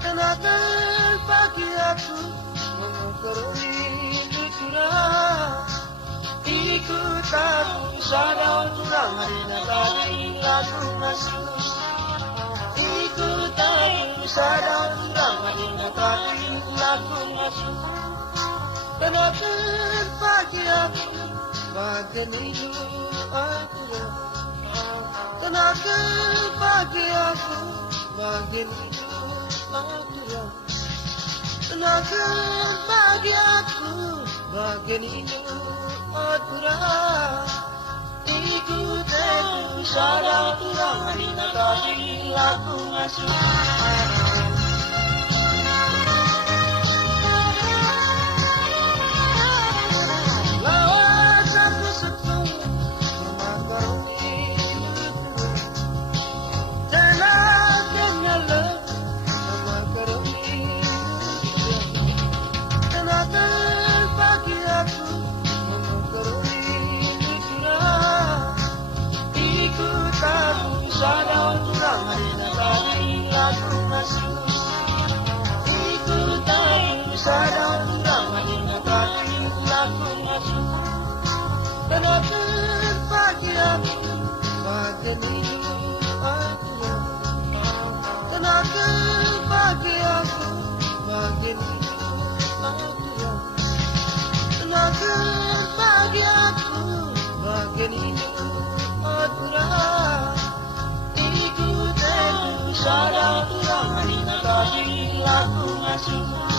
Kenakan pagi aku mengerti curang. Ikut aku Sada curang hari tadi lagu masuk. Ikut aku Sada curang hari tadi lagu masuk. Kenakan pagi aku bagian hidup aku. Kenakan pagi aku bagian hidup aku. Kenakan pagi aku bagian hidup aku. Ikut aku Sada curang hari tadi lagu masuk. Sada curang hari tadi lagu masuk. Ikut aku Sada curang hari tadi lagu masuk. Kenakan pagi aku bagian hidup aku. Kenakan pagi aku bagian hidup aku. Kenakan pagi aku bagian hidup aku. Sada curang hari tadi lagu masuk.